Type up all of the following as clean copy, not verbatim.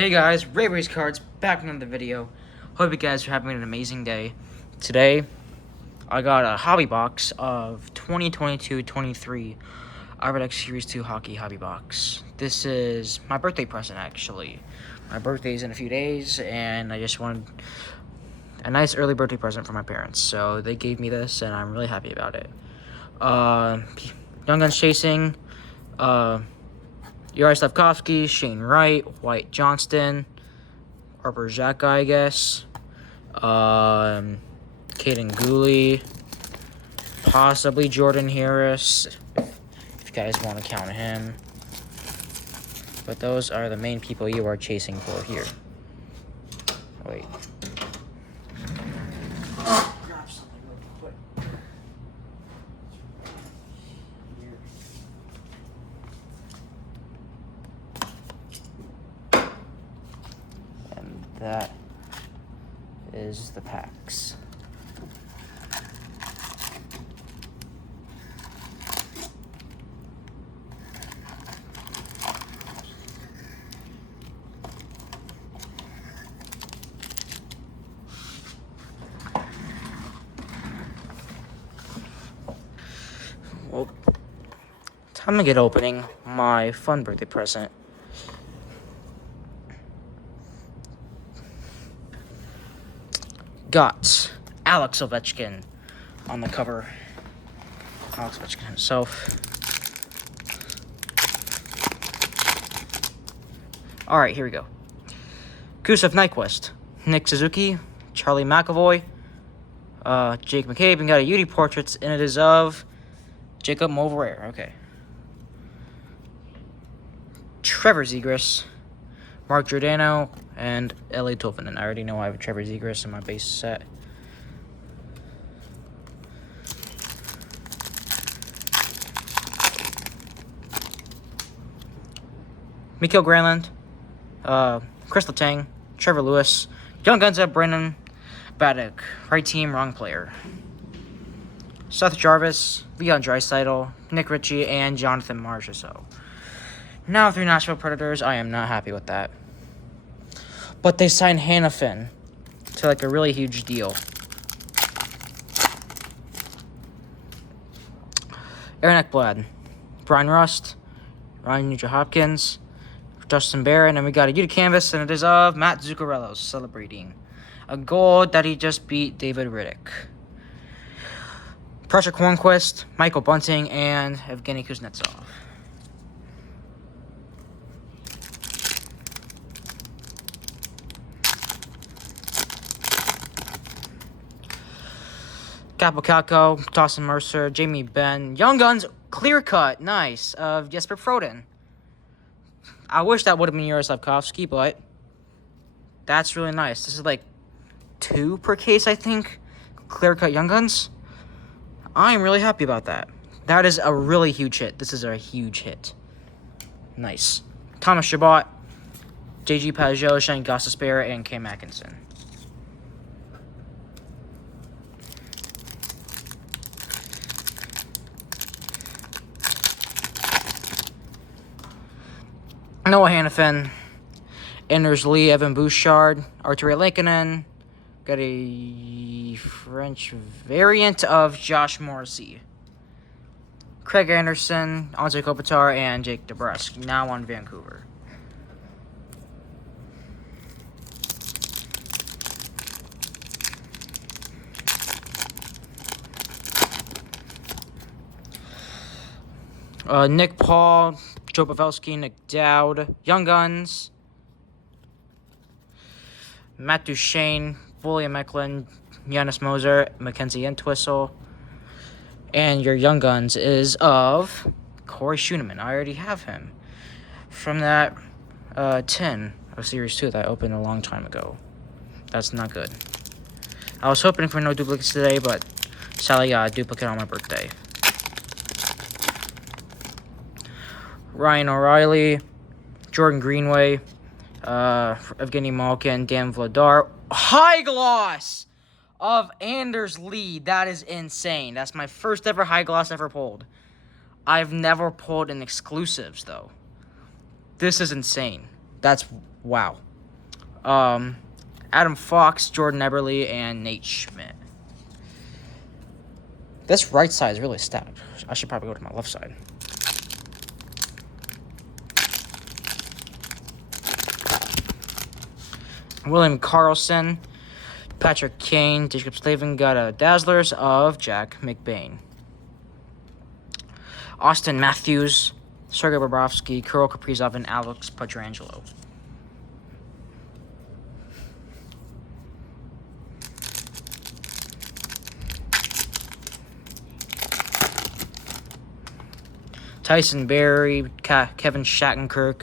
Hey guys, Ray Cards back in another video. Hope you guys are having an amazing day. Today, I got a hobby box of 2022-23 Upper Deck Series 2 Hockey Hobby Box. This is my birthday present, actually. My birthday's in a few days, and I just wanted a nice early birthday present for my parents. So they gave me this, and I'm really happy about it. Young Guns Chasing, Yuri Slavkovsky, Shane Wright, White Johnston, Harper Xhekaj, I guess, Caden Gooley, possibly Jordan Harris, if you guys want to count him. But those are the main people you are chasing for here. Wait. Grab something real quick. And that is the packs. Well, time to get opening my fun birthday present. Got Alex Ovechkin on the cover. Alex Ovechkin himself. Alright, here we go. Gustav Nyquist, Nick Suzuki, Charlie McAvoy, Jake McCabe, and got a Yudi Portraits, and it is of Jacob Moverare. Okay. Trevor Zegras, Mark Giordano, and Eeli Tolvanen. I already know I have a Trevor Zegras in my base set. Mikael Granlund, Chris Letang, Trevor Lewis, Young Guns at Brennan Baddock. Right team, wrong player. Seth Jarvis, Leon Draisaitl, Nick Ritchie, and Jonathan Marchessault. Now, through Nashville Predators, I am not happy with that. But they signed Hanifin to like a really huge deal. Aaron Ekblad, Brian Rust, Ryan Nugent-Hopkins, Justin Barron, and we got a Yudi canvas, and it is of Matt Zuccarello celebrating a goal that he just beat David Rittich. Pressure Cornquist, Michael Bunting, and Evgeny Kuznetsov. Capo Calco, Dawson Mercer, Jamie Benn, Young Guns, clear cut, nice, of Jesper Froden. I wish that would have been Yuri Slavkovsky, but that's really nice. This is like 2 per case, I think, clear cut Young Guns. I'm really happy about that. That is a really huge hit. This is a huge hit. Nice. Thomas Chabot, JG Pageau, Shane Gostisbehere, and Cam Atkinson. Noah Hanifin, Anders Lee, Evan Bouchard, Arturi Lankinen. Got a French variant of Josh Morrissey. Craig Anderson, Anze Kopitar, and Jake DeBrusk, now on Vancouver. Nick Paul, Joe Pavelski, Nick Dowd, Young Guns, Matt Duchene, William Eklund, Giannis Moser, Mackenzie Entwistle, and your Young Guns is of Corey Schooneman. I already have him from that 10 of Series 2 that I opened a long time ago. That's not good. I was hoping for no duplicates today, but sadly got a duplicate on my birthday. Ryan O'Reilly, Jordan Greenway, Evgeny Malkin, Dan Vladar. High gloss of Anders Lee. That is insane. That's my first ever high gloss ever pulled. I've never pulled in exclusives, though. This is insane. That's, wow. Adam Fox, Jordan Eberle, and Nate Schmidt. This right side is really stacked. I should probably go to my left side. William Carlson, Patrick Kane, Jacob Slavin got a Dazzlers of Jack McBain. Austin Matthews, Sergei Bobrovsky, Kirill Kaprizov, and Alex Pietrangelo. Tyson Barrie, Kevin Shattenkirk,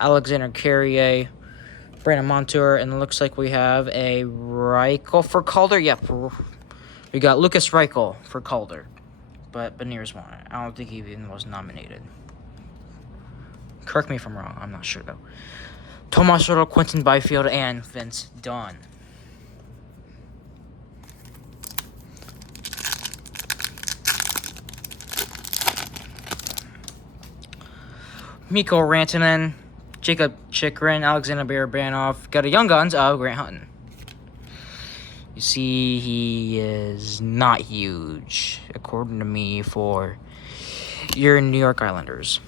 Alexander Carrier, Brandon Montour, and it looks like we have a Reichel for Calder. Yep, we got Lucas Reichel for Calder, but Beniers won it. I don't think he even was nominated. Correct me if I'm wrong. I'm not sure though. Tomas Riddle, Quentin Byfield, and Vince Dunn. Mikko Rantanen, Jacob Chikrin, Alexander Barabanov. Got a Young Guns of Grant Hutton. You see, he is not huge, according to me, for your New York Islanders.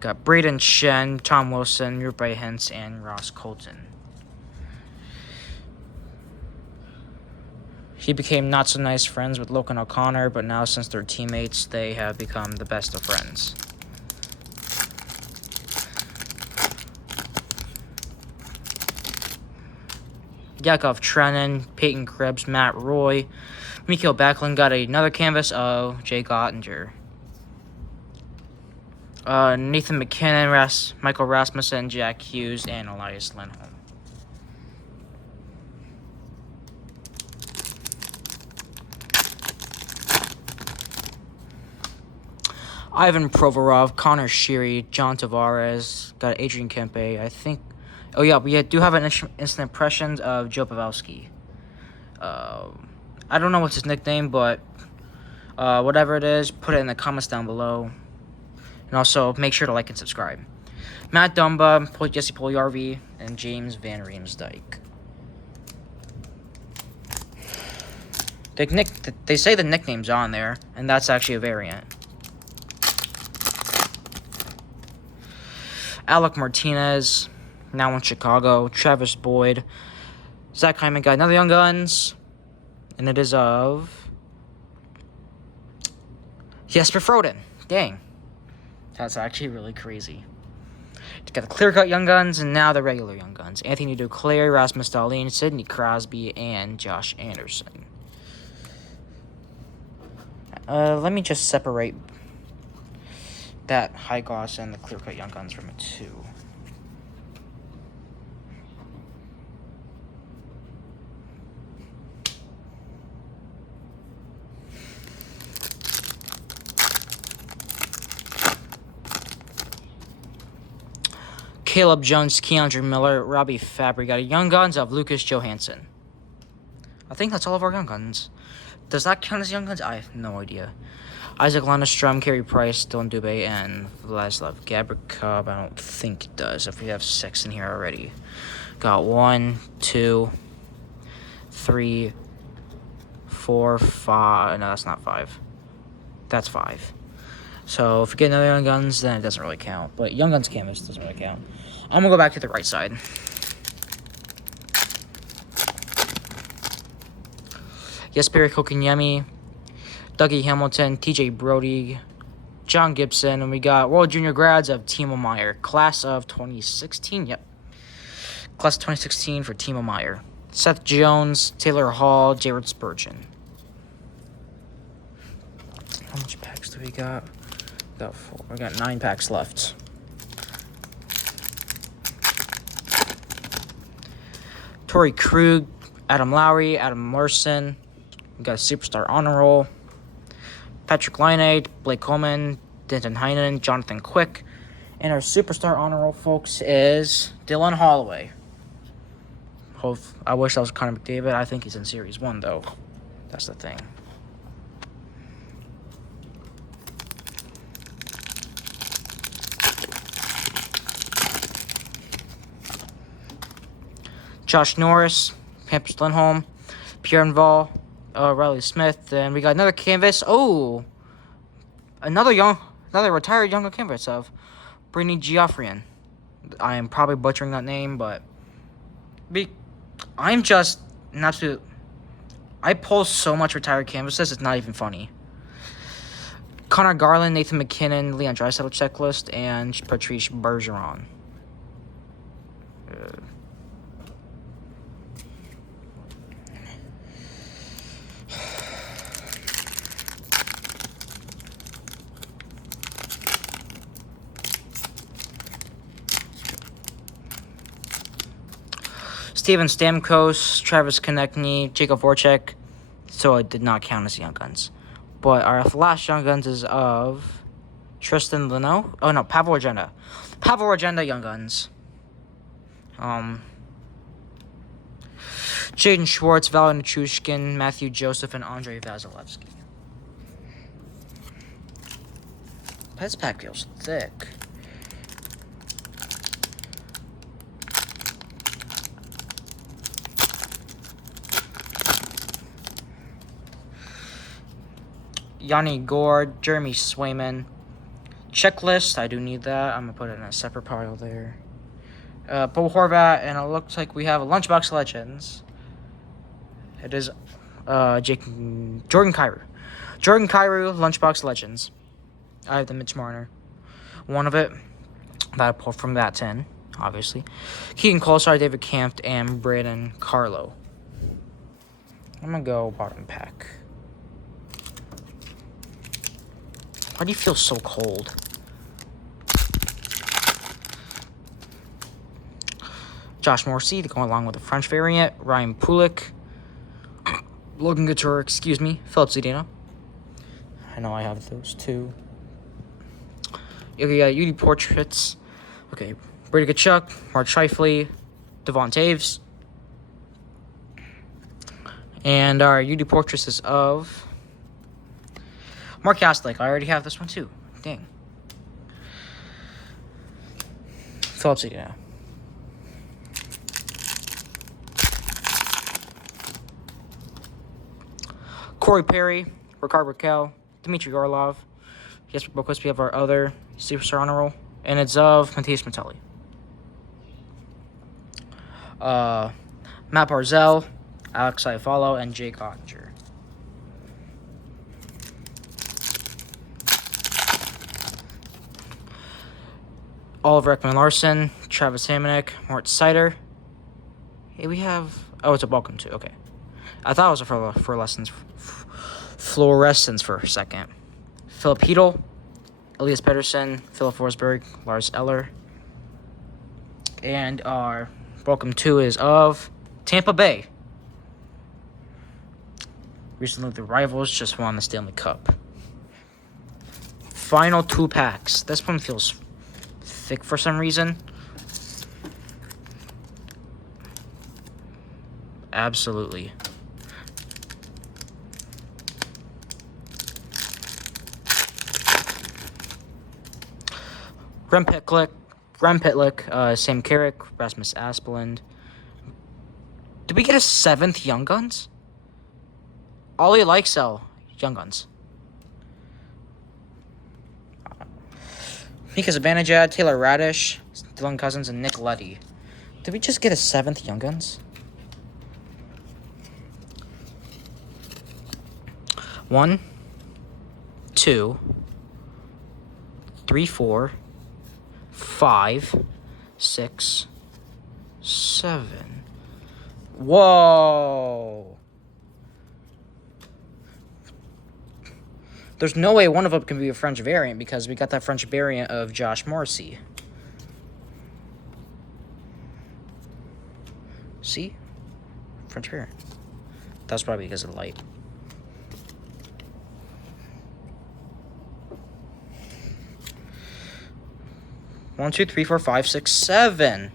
Got Braden Shen, Tom Wilson, Rupert Hintz, and Ross Colton. He became not so nice friends with Logan O'Connor, but now since they're teammates, they have become the best of friends. Yakov Trenin, Peyton Krebs, Matt Roy. Mikhail Backlund got another canvas of Jake Ottinger. Nathan McKinnon, Michael Rasmussen, Jack Hughes, and Elias Lindholm. Ivan Provorov, Connor Sheary, John Tavares, got Adrian Kempe, I think. Oh, yeah, we do have an instant impressions of Joe Pavelski. I don't know what's his nickname, but whatever it is, put it in the comments down below. And also, make sure to like and subscribe. Matt Dumba, Jesse Puljujarvi, and James Van Riemsdyk. They say the nickname's on there, and that's actually a variant. Alec Martinez, now in Chicago. Travis Boyd. Zach Hyman got another Young Guns. And it is of Jesper Froden. Dang. That's actually really crazy. Got the clear-cut Young Guns and now the regular Young Guns. Anthony Duclair, Rasmus Dahlin, Sidney Crosby, and Josh Anderson. Let me just separate that high gloss and the clear-cut Young Guns from it too. Caleb Jones, Keandre Miller, Robbie Fabry got a Young Guns of Lucas Johansson. I think that's all of our Young Guns. Does that count as Young Guns? I have no idea. Isaac Lundestrom, Carey Price, Dylan Dubé, and Vladislav Gavrikov. I don't think it does if we have 6 in here already. Got 1, 2, 3, 4, 5. No, that's not 5. That's 5. So if we get another Young Guns, then it doesn't really count. But Young Guns canvas doesn't really count. I'm going to go back to the right side. Jesperi Kotkaniemi, Dougie Hamilton, TJ Brody, John Gibson, and we got World Junior grads of Timo Meier. Class of 2016, yep. Class of 2016 for Timo Meier. Seth Jones, Taylor Hall, Jared Spurgeon. How much packs do we got? Got 4. We got 9 packs left. Torrey Krug, Adam Lowry, Adam Larson. We got a Superstar Honor Roll. Patrick Laine, Blake Coleman, Denton Heinen, Jonathan Quick. And our Superstar Honor Roll, folks, is Dylan Holloway. I wish that was Connor McDavid. I think he's in Series 1, though. That's the thing. Josh Norris, Hampus Lindholm, Pierre Enval, Riley Smith. And we got another canvas. Oh, another retired younger canvas of Brittany Geoffrion. I am probably butchering that name, but I'm just an absolute... I pull so much retired canvases, it's not even funny. Connor Garland, Nathan McKinnon, Leon Draisaitl checklist, and Patrice Bergeron. Steven Stamkos, Travis Konechny, Jacob Voracek. So it did not count as Young Guns. But our last Young Guns is of Tristan Leno. Oh no, Pavel Agenda. Pavel Agenda Young Guns. Jaden Schwartz, Valentin Nichushkin, Matthew Joseph, and Andrei Vasilevsky. This pack feels thick. Yanni Gord, Jeremy Swayman. Checklist, I do need that. I'm going to put it in a separate pile there. Bo Horvat, and it looks like we have a Lunchbox Legends. It is Jordan Kyrou. Jordan Kyrou, Lunchbox Legends. I have the Mitch Marner. One of it that I pulled from that 10, obviously. Keegan Kolesar, David Kampf, and Braden Carlo. I'm going to go bottom pack. Why do you feel so cold? Josh Morrissey, going along with the French variant. Ryan Pulik. Logan Couture, Philip Zadina. I know I have those too. You got UD Portraits. Okay, Brady Tkachuk, Mark Scheifele, Devon Taves. And our UD Portraits is of Mark Kastelak. I already have this one too. Dang. Philip Zadina. Corey Perry, Ricard Raquel, Dmitry Orlov, Jesper Boquist. We have our other Superstar Honor Roll, and it's of Matthias Metelli. Matt Barzell, Alex Iafallo, and Jake Ottinger. Oliver Ekman-Larsson, Travis Hamonic, Mort Seider. Hey, we have... Oh, it's a welcome to. Okay. I thought it was a fluorescence for a second. Philip Hedl, Elias Pettersson, Philip Forsberg, Lars Eller. And our welcome to is of Tampa Bay. Recently, the Rivals just won the Stanley Cup. Final 2 packs. This one feels thick for some reason. Absolutely. Rem Pitlick, Sam Carrick, Rasmus Asplund. Did we get a 7th Young Guns? Ollie Lykesell, Young Guns. Mika Zibanejad, Taylor Radish, Dylan Cousins, and Nick Leddy. Did we just get a 7th Young Guns? 1, 2, 3, 4, 5, 6, 7. Whoa! There's no way one of them can be a French variant because we got that French variant of Josh Morrissey. See? French variant. That's probably because of the light. One, two, three, four, five, 6, 7.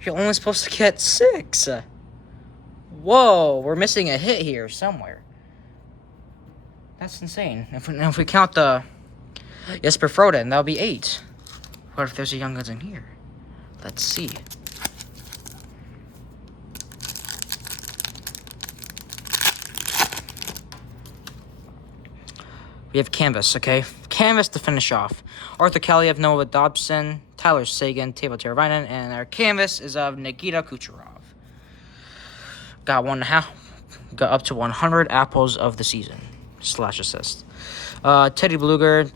You're only supposed to get 6. Whoa, we're missing a hit here somewhere. That's insane. If we count the Jesper Froden, that would be 8. What if there's a Young Guns in here? Let's see. We have Canvas, okay? Canvas to finish off. Arthur Kaliev, Noah Dobson, Tyler Sagan, Teuvo Teravainen, and our Canvas is of Nikita Kucherov. Got up to 100 apples of the season / assist. Teddy Bluger,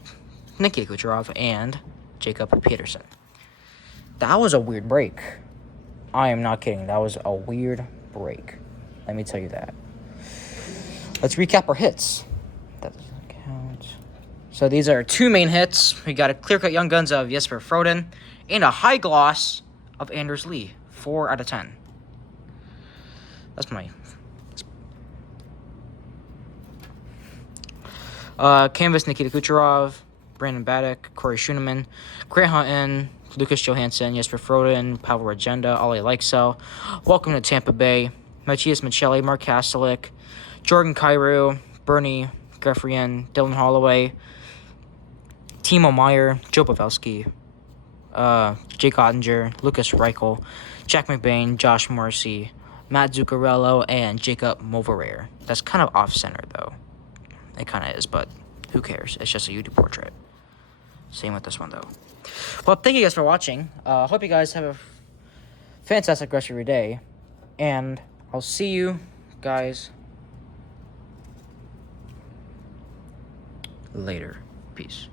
Nikita Kucherov, and Jacob Peterson. That was a weird break. I am not kidding. That was a weird break. Let me tell you that. Let's recap our hits. That doesn't count. So these are 2 main hits. We got a clear-cut Young Guns of Jesper Froden and a high gloss of Anders Lee. 4 out of 10. That's my... Canvas, Nikita Kucherov, Brandon Baddock, Corey Schooneman, Grant Hutton, Lucas Johansson, Jesper Froden, Pavel Regenda, Ollie Lykesell. Welcome to Tampa Bay. Matthias Michelli, Mark Kastelik, Jordan Kyrou, Bernie Geoffrion, Dylan Holloway, Timo Meyer, Joe Pavelski, Jake Ottinger, Lucas Reichel, Jack McBain, Josh Morrissey, Matt Zuccarello, and Jacob Moverare. That's kind of off-center, though. It kind of is, but who cares? It's just a YouTube portrait. Same with this one, though. Well, thank you guys for watching. Hope you guys have a fantastic rest of your day. And I'll see you guys later. Peace.